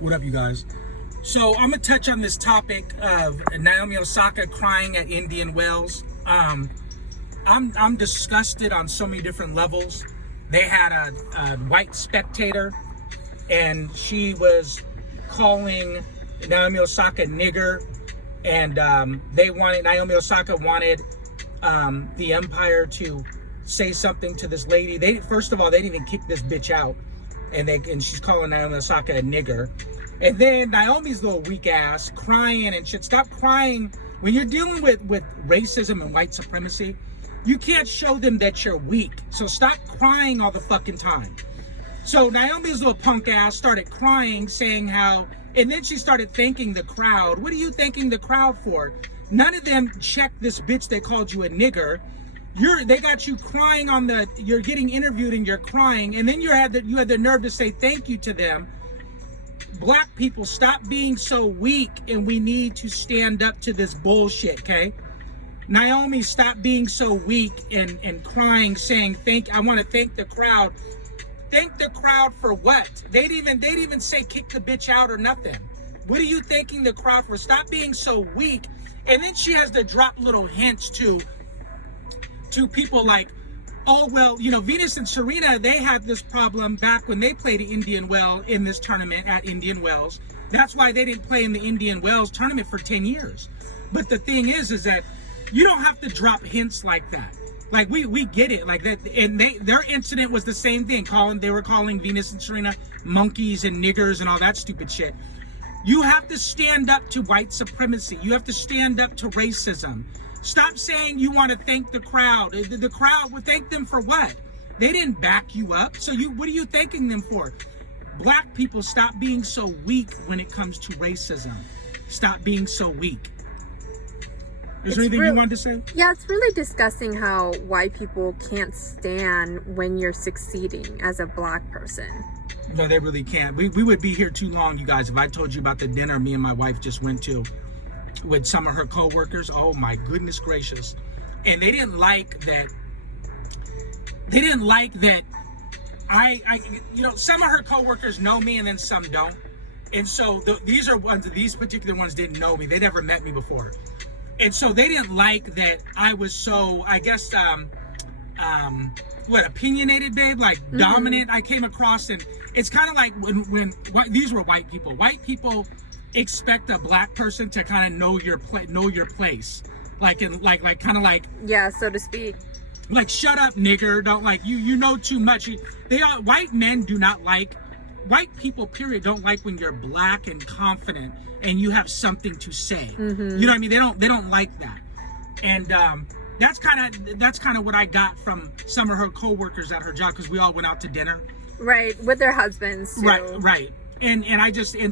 What up, you guys? So I'm gonna touch on this topic of Naomi Osaka crying at Indian wells. I'm disgusted on so many different levels. They had a white spectator, and she was calling Naomi Osaka nigger, and Naomi Osaka wanted the Empire to say something to this lady. First of all, they didn't even kick this bitch out, and she's calling Naomi Osaka a nigger. And then Naomi's little weak ass crying and shit. Stop crying. When you're dealing with racism and white supremacy, you can't show them that you're weak. So stop crying all the fucking time. So Naomi's little punk ass started crying, saying how, and then she started thanking the crowd. What are you thanking the crowd for? None of them checked this bitch that called you a nigger. They got you crying you're getting interviewed and you're crying, and then you had the nerve to say thank you to them. Black people, stop being so weak, and we need to stand up to this bullshit, okay? Naomi, stop being so weak and crying, saying I want to thank the crowd. Thank the crowd for what? They'd even say kick the bitch out or nothing. What are you thanking the crowd for? Stop being so weak. And then she has to drop little hints to people like, oh, well, you know, Venus and Serena, they had this problem back when they played Indian Well in this tournament at Indian Wells. That's why they didn't play in the Indian Wells tournament for 10 years. But the thing is that you don't have to drop hints like that. Like, we get it, like that. And their incident was the same thing. They were calling Venus and Serena monkeys and niggers and all that stupid shit. You have to stand up to white supremacy. You have to stand up to racism. Stop saying you want to thank the crowd. The crowd would thank them for what? They didn't back you up. So what are you thanking them for? Black people, stop being so weak when it comes to racism. Stop being so weak. Is there anything you wanted to say? Yeah, it's really disgusting how white people can't stand when you're succeeding as a black person. No, they really can't. We would be here too long, you guys, if I told you about the dinner me and my wife just went to with some of her co-workers. Oh my goodness gracious. And they didn't like that I you know, some of her co-workers know me and then some don't. And so these particular ones didn't know me. They never met me before. And so they didn't like that I was so, I guess, opinionated, babe, like dominant. I came across, and it's kind of like when these were white people. White people expect a black person to kind of know your place, yeah, so to speak. Like, shut up, nigger. Don't, like, you know too much. White men do not like, white people, period, don't like when you're black and confident and you have something to say. You know what I mean? They don't like that. And that's kind of what I got from some of her co-workers at her job, because we all went out to dinner. Right, with their husbands too. Right. And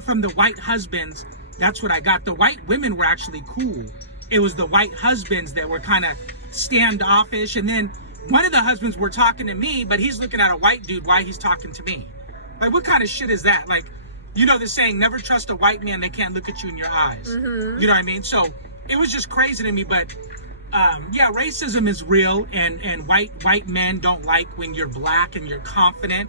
from the white husbands, that's what I got. The white women were actually cool. It was the white husbands that were kind of standoffish. And then one of the husbands were talking to me, but he's looking at a white dude while he's talking to me. Like, what kind of shit is that? Like, you know the saying, never trust a white man, they can't look at you in your eyes. You know what I mean? So it was just crazy to me. But yeah, racism is real, and white men don't like when you're black and you're confident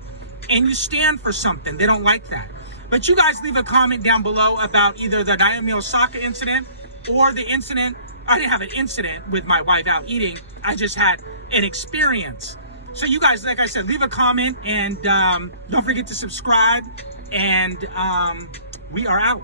and you stand for something. They don't like that. But you guys leave a comment down below about either the Naomi Osaka incident or the incident. I didn't have an incident with my wife out eating. I just had an experience. So you guys, like I said, leave a comment, and don't forget to subscribe, and we are out.